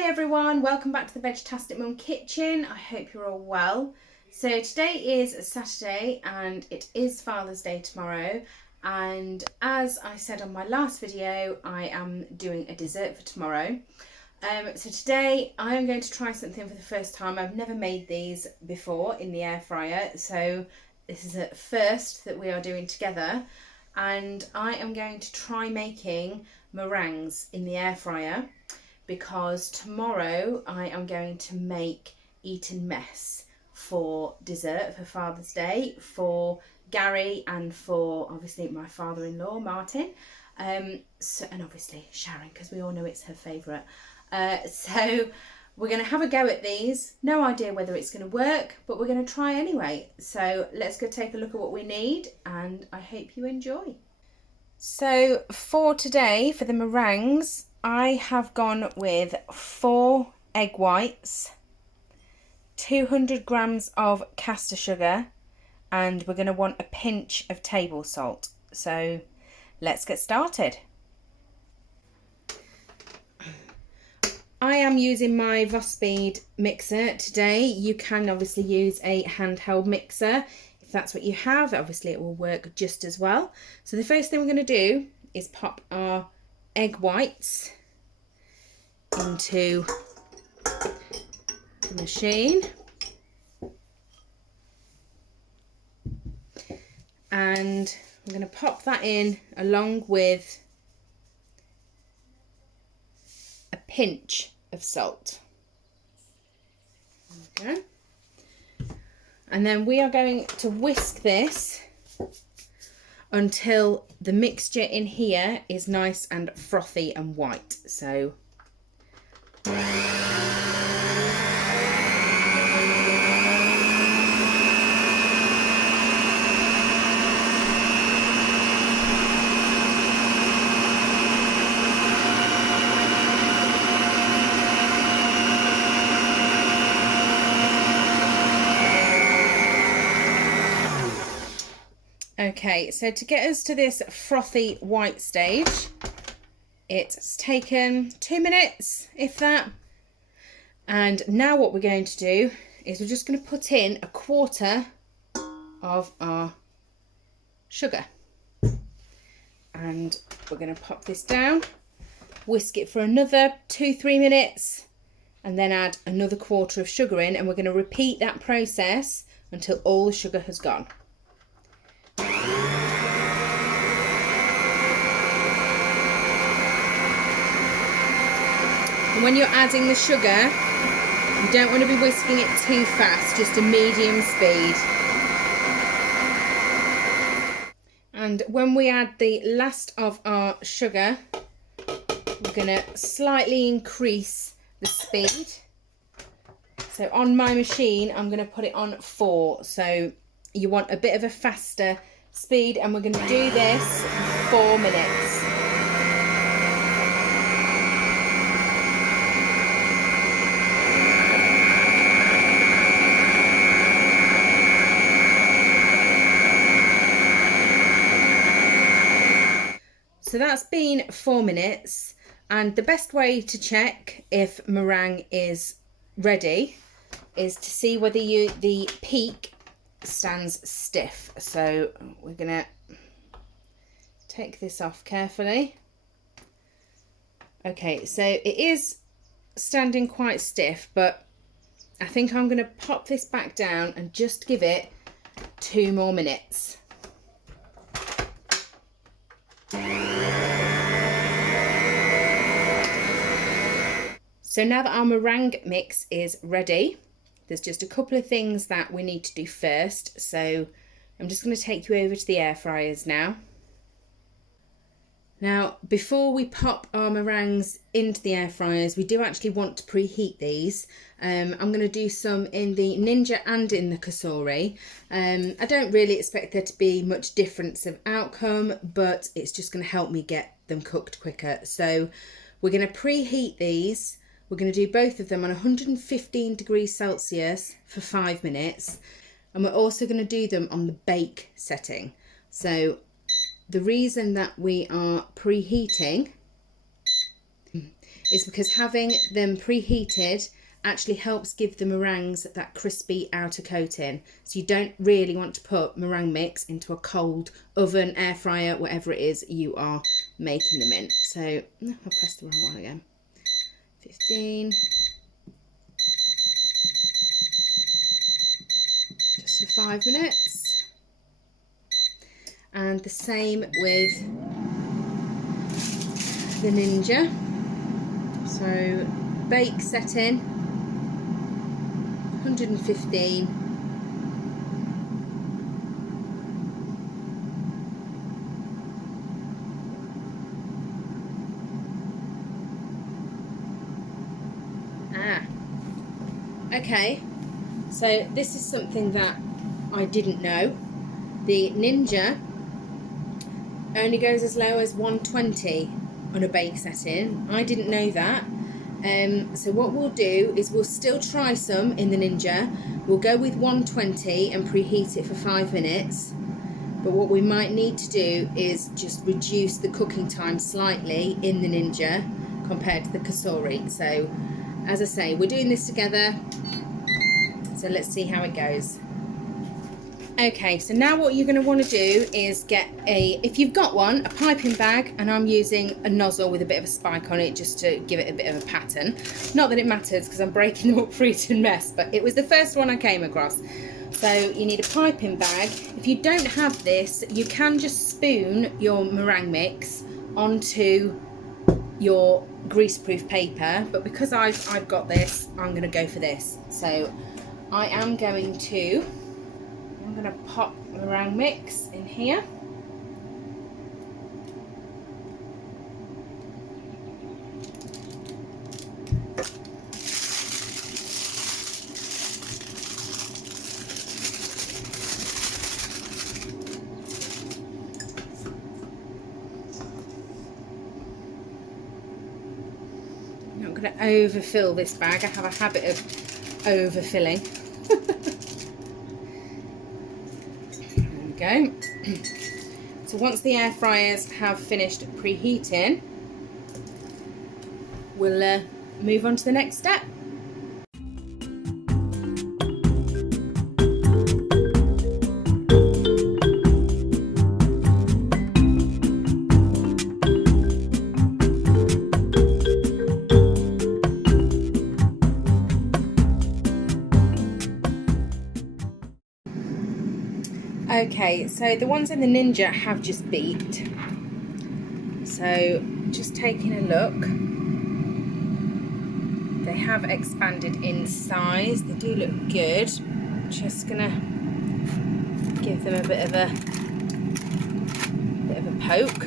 Hi everyone, welcome back to the Vegtastic Mum Kitchen. I hope you're all well. So today is Saturday and it is Father's Day tomorrow, and as I said on my last video, I am doing a dessert for tomorrow. So today I am going to try something for the first time. I've never made these before in the air fryer, so this is a first that we are doing together, and I am going to try making meringues in the air fryer, because tomorrow I am going to make eton mess for dessert for Father's Day for Gary and for obviously my father-in-law Martin, and obviously Sharon, because we all know it's her favourite. So we're going to have a go at these. No idea whether it's going to work, but we're going to try anyway. So let's go take a look at what we need, and I hope you enjoy. So for today, for the meringues, I have gone with 4 egg whites, 200 grams of caster sugar, and we're going to want a pinch of table salt. So let's get started. I am using my Vegtastic mixer today. You can obviously use a handheld mixer if that's what you have. Obviously it will work just as well. So the first thing we're going to do is pop our egg whites into the machine, and I'm going to pop that in along with a pinch of salt. Okay. And then we are going to whisk this until the mixture in here is nice and frothy and white. So okay, so to get us to this frothy white stage, it's taken 2 minutes, if that. And now what we're going to do is we're just going to put in 1/4 of our sugar. And we're going to pop this down, whisk it for another 2-3 minutes, and then add another 1/4 of sugar in, and we're going to repeat that process until all the sugar has gone. And when you're adding the sugar, you don't want to be whisking it too fast, just a medium speed. And when we add the last of our sugar, we're going to slightly increase the speed. So on my machine, I'm going to put it on 4. So you want a bit of a faster speed, and we're going to do this for 4 minutes. So that's been 4 minutes, and the best way to check if meringue is ready is to see whether the peak stands stiff. So we're gonna take this off carefully. Okay, so it is standing quite stiff, but I think I'm gonna pop this back down and just give it 2 more minutes. So now that our meringue mix is ready, there's just a couple of things that we need to do first. So I'm just going to take you over to the air fryers now. Now, before we pop our meringues into the air fryers, we do actually want to preheat these. I'm going to do some in the Ninja and in the Kasori. I don't really expect there to be much difference of outcome, but it's just going to help me get them cooked quicker. So we're going to preheat these. We're going to do both of them on 115 degrees Celsius for 5 minutes. And we're also going to do them on the bake setting. So the reason that we are preheating is because having them preheated actually helps give the meringues that crispy outer coating. So you don't really want to put meringue mix into a cold oven, air fryer, whatever it is you are making them in. So I pressed the wrong one again. 15. Just for 5 minutes. And the same with the Ninja. So bake setting 115. Okay, so this is something that I didn't know. The Ninja only goes as low as 120 on a bake setting. I didn't know that. So what we'll do is we'll still try some in the Ninja. We'll go with 120 and preheat it for 5 minutes. But what we might need to do is just reduce the cooking time slightly in the Ninja compared to the Kasori. So as I say, we're doing this together. So let's see how it goes. Okay, so now what you're going to want to do is get if you've got one, a piping bag, and I'm using a nozzle with a bit of a spike on it just to give it a bit of a pattern. Not that it matters because I'm breaking them up for eating mess, but it was the first one I came across. So you need a piping bag. If you don't have this, you can just spoon your meringue mix onto your greaseproof paper, but because I've got this, I'm going to go for this. So I'm going to pop meringue mix in here. I'm not going to overfill this bag. I have a habit of overfilling. Go. So once the air fryers have finished preheating, we'll move on to the next step. Okay, so the ones in the Ninja have just beeped. So just taking a look, they have expanded in size. They do look good. Just gonna give them a bit of a poke.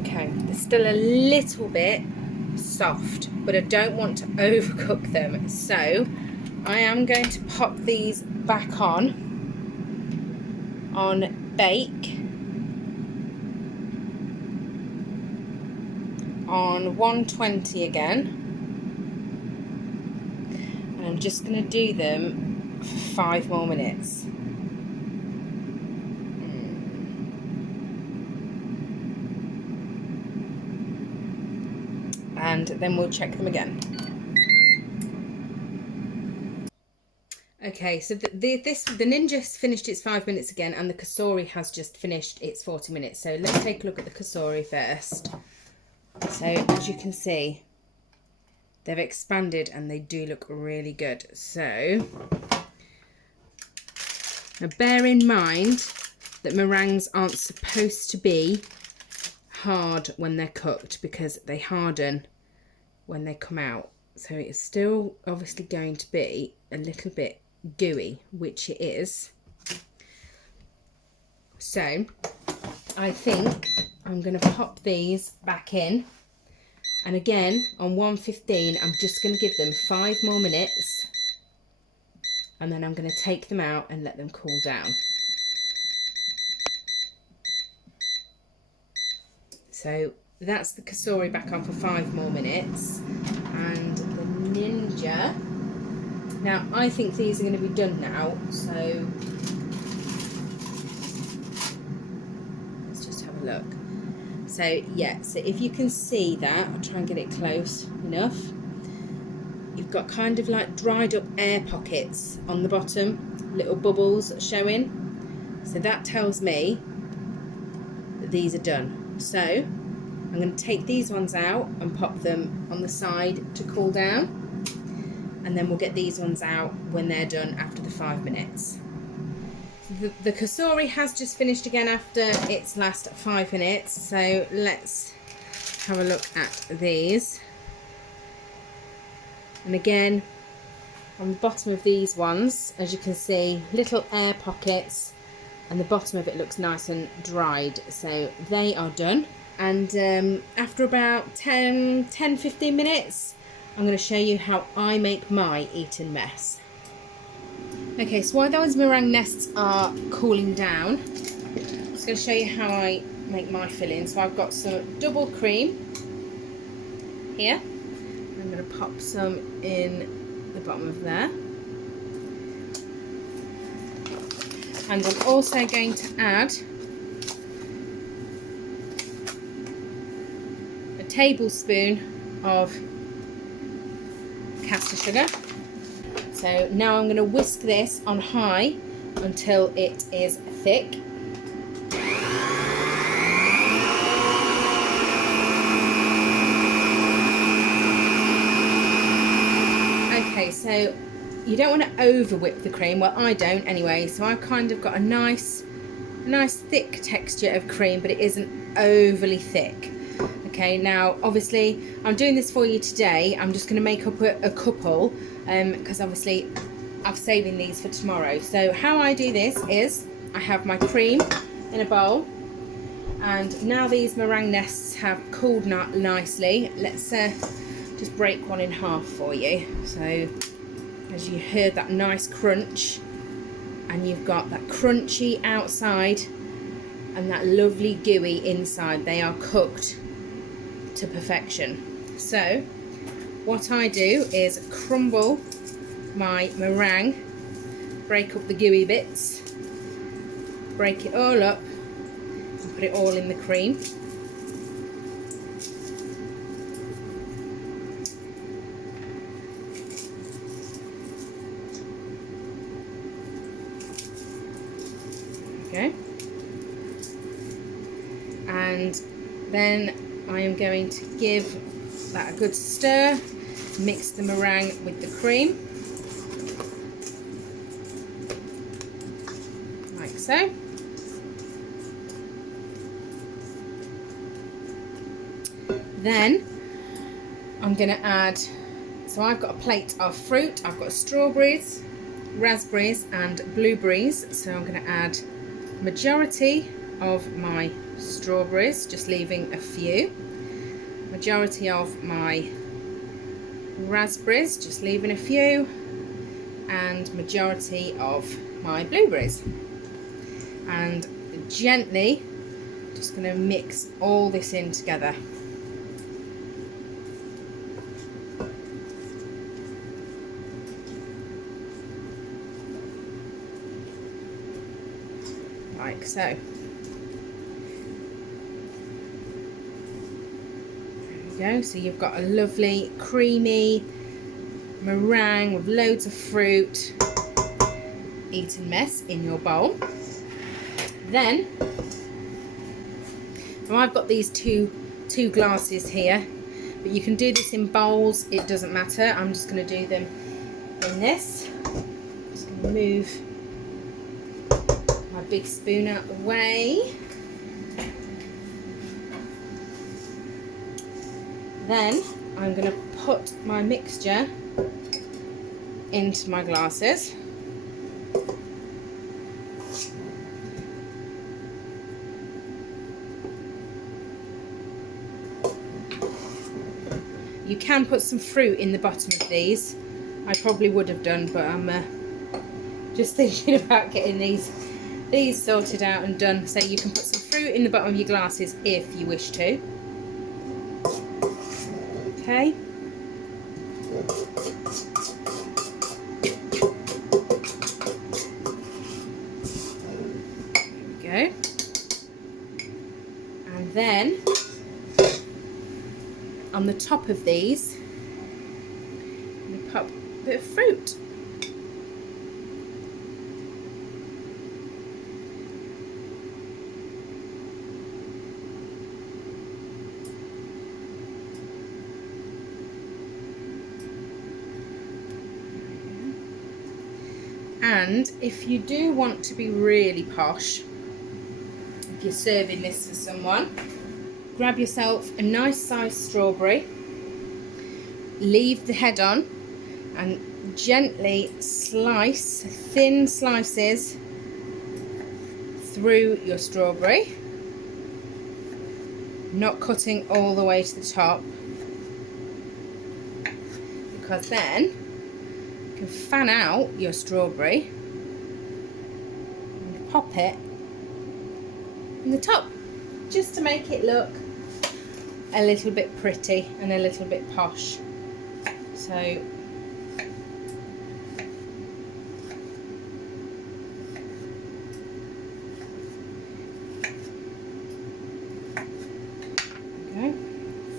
Okay, they're still a little bit soft, but I don't want to overcook them. So I am going to pop these back on bake on 120 again, and I'm just going to do them for 5 more minutes. And then we'll check them again. Okay, so the Ninja's finished its 5 minutes again, and the Kasori has just finished its 40 minutes. So let's take a look at the Kasori first. So as you can see, they've expanded and they do look really good. So now bear in mind that meringues aren't supposed to be hard when they're cooked because they harden when they come out. So it's still obviously going to be a little bit gooey, which it is. So I think I'm going to pop these back in, and again on 115 I'm just going to give them 5 more minutes, and then I'm going to take them out and let them cool down. So that's the Kasori back on for 5 more minutes, and the Ninja, now I think these are going to be done now, so let's just have a look. So yeah, so if you can see that, I'll try and get it close enough. You've got kind of like dried up air pockets on the bottom, little bubbles showing. So that tells me that these are done. So I'm going to take these ones out and pop them on the side to cool down. And then we'll get these ones out when they're done after the 5 minutes. The kasuri has just finished again after its last 5 minutes. So let's have a look at these. And again, on the bottom of these ones, as you can see, little air pockets, and the bottom of it looks nice and dried. So they are done. And after about 10-15 minutes, I'm going to show you how I make my eton mess. Okay, so while those meringue nests are cooling down, I'm just going to show you how I make my filling. So I've got some double cream here. I'm going to pop some in the bottom of there. And I'm also going to add a tablespoon of caster sugar. So now I'm going to whisk this on high until it is thick. Okay, so you don't want to over whip the cream. Well, I don't anyway. So I've kind of got a nice thick texture of cream, but it isn't overly thick. Okay, now obviously I'm doing this for you today. I'm just going to make up a couple because obviously I'm saving these for tomorrow. So how I do this is I have my cream in a bowl, and now these meringue nests have cooled nicely. Let's just break one in half for you. So as you heard that nice crunch, and you've got that crunchy outside and that lovely gooey inside, they are cooked to perfection. So what I do is crumble my meringue, break up the gooey bits, break it all up and put it all in the cream. Okay. And then I am going to give that a good stir, mix the meringue with the cream, like so. Then I'm going to add, so I've got a plate of fruit. I've got strawberries, raspberries and blueberries. So I'm going to add majority of my strawberries, just leaving a few, majority of my raspberries, just leaving a few, and majority of my blueberries. And gently just going to mix all this in together. Like so. Go. So you've got a lovely creamy meringue with loads of fruit eton mess in your bowl. Then, now I've got these two glasses here, but you can do this in bowls, it doesn't matter. I'm just going to do them in this. Just going to move my big spoon out the way. Then I'm going to put my mixture into my glasses. You can put some fruit in the bottom of these. I probably would have done, but I'm just thinking about getting these sorted out and done. So you can put some fruit in the bottom of your glasses if you wish to. Okay. There we go. And then top of these, I'm going to pop a bit of fruit. And if you do want to be really posh, if you're serving this for someone, grab yourself a nice sized strawberry, leave the head on, and gently slice thin slices through your strawberry, not cutting all the way to the top, because then you can fan out your strawberry and pop it in the top, just to make it look a little bit pretty and a little bit posh. So okay,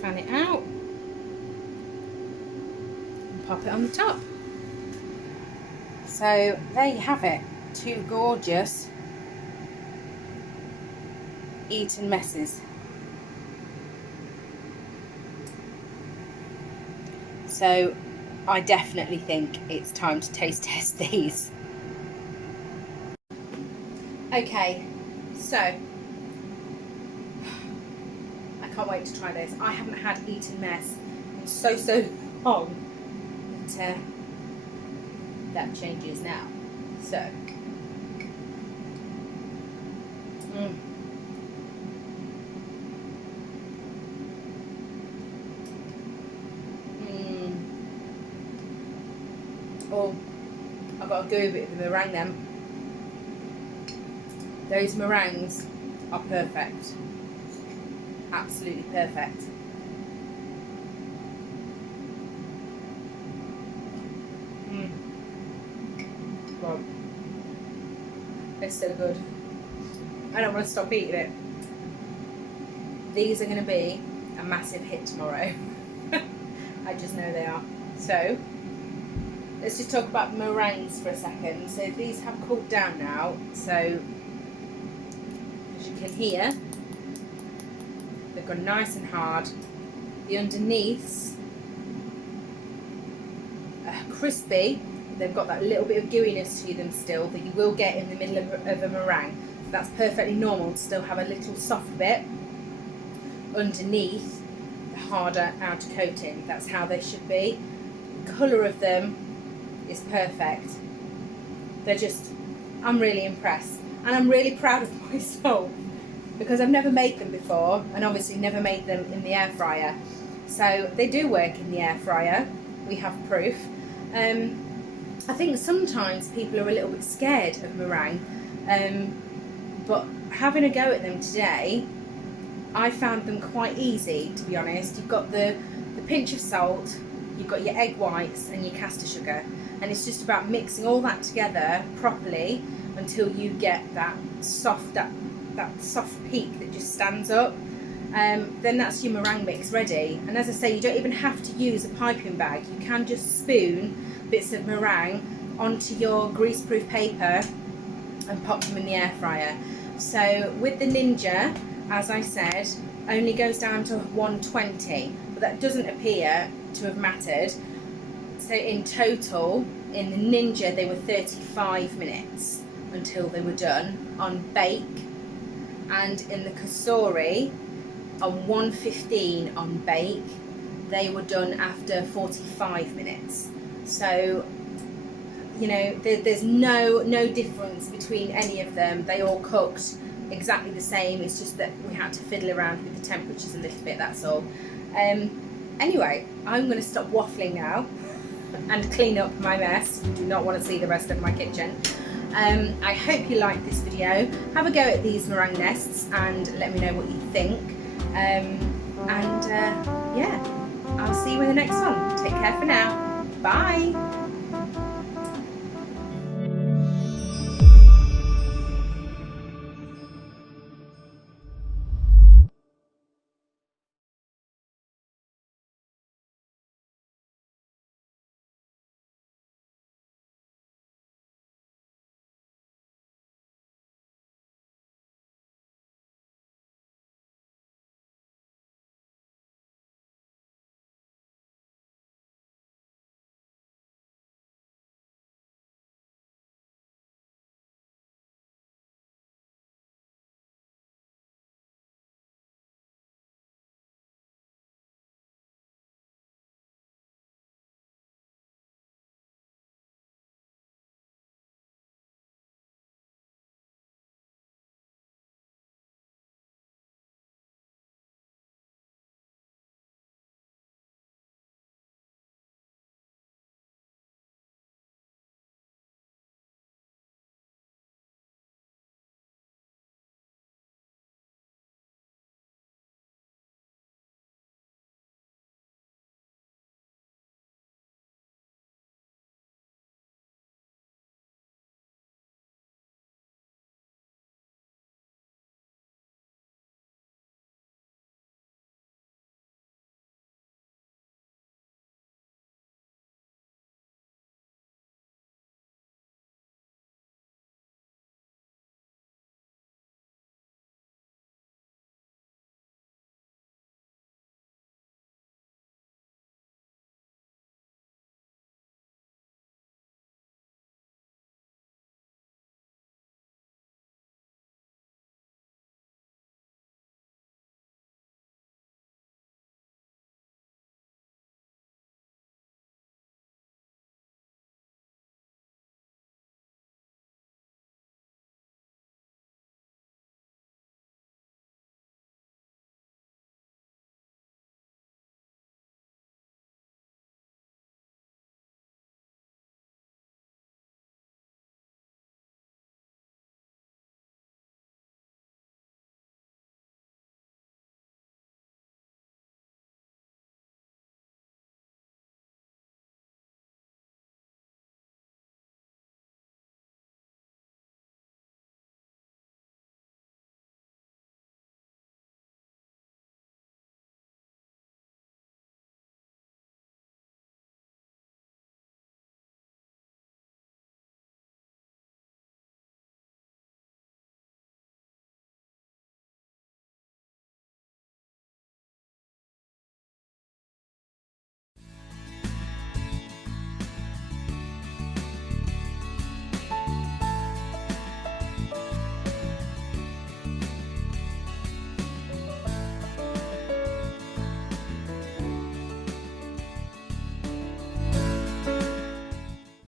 fan it out and pop it on the top. So there you have it, 2 gorgeous eton messes. So I definitely think it's time to taste test these. Okay, so I can't wait to try this. I haven't had eton mess in so long, but that changes now. So oh, I've got to go a bit of the meringue then. Those meringues are perfect. Absolutely perfect. God. It's so good. I don't want to stop eating it. These are going to be a massive hit tomorrow. I just know they are. So let's just talk about meringues for a second. So these have cooled down now. So as you can hear, they've gone nice and hard. The underneaths are crispy. They've got that little bit of gooiness to them still that you will get in the middle of a meringue. That's perfectly normal to still have a little soft bit underneath the harder outer coating. That's how they should be. The colour of them is perfect. They're just, I'm really impressed, and I'm really proud of myself because I've never made them before, and obviously never made them in the air fryer. So they do work in the air fryer, we have proof. I think sometimes people are a little bit scared of meringue, but having a go at them today, I found them quite easy, to be honest. You've got the pinch of salt, you've got your egg whites and your caster sugar, and it's just about mixing all that together properly until you get that soft peak that just stands up. Then that's your meringue mix ready. And as I say, you don't even have to use a piping bag. You can just spoon bits of meringue onto your greaseproof paper and pop them in the air fryer. So with the Ninja, as I said, only goes down to 120, but that doesn't appear to have mattered. So in total, in the Ninja, they were 35 minutes until they were done on bake, and in the Kasori, on 115 on bake, they were done after 45 minutes. So, you know, there's no difference between any of them. They all cooked exactly the same. It's just that we had to fiddle around with the temperatures a little bit, that's all. Anyway, I'm going to stop waffling now and clean up my mess. Do not want to see the rest of my kitchen. I hope you liked this video. Have a go at these meringue nests and let me know what you think. Yeah, I'll see you in the next one. Take care for now. Bye.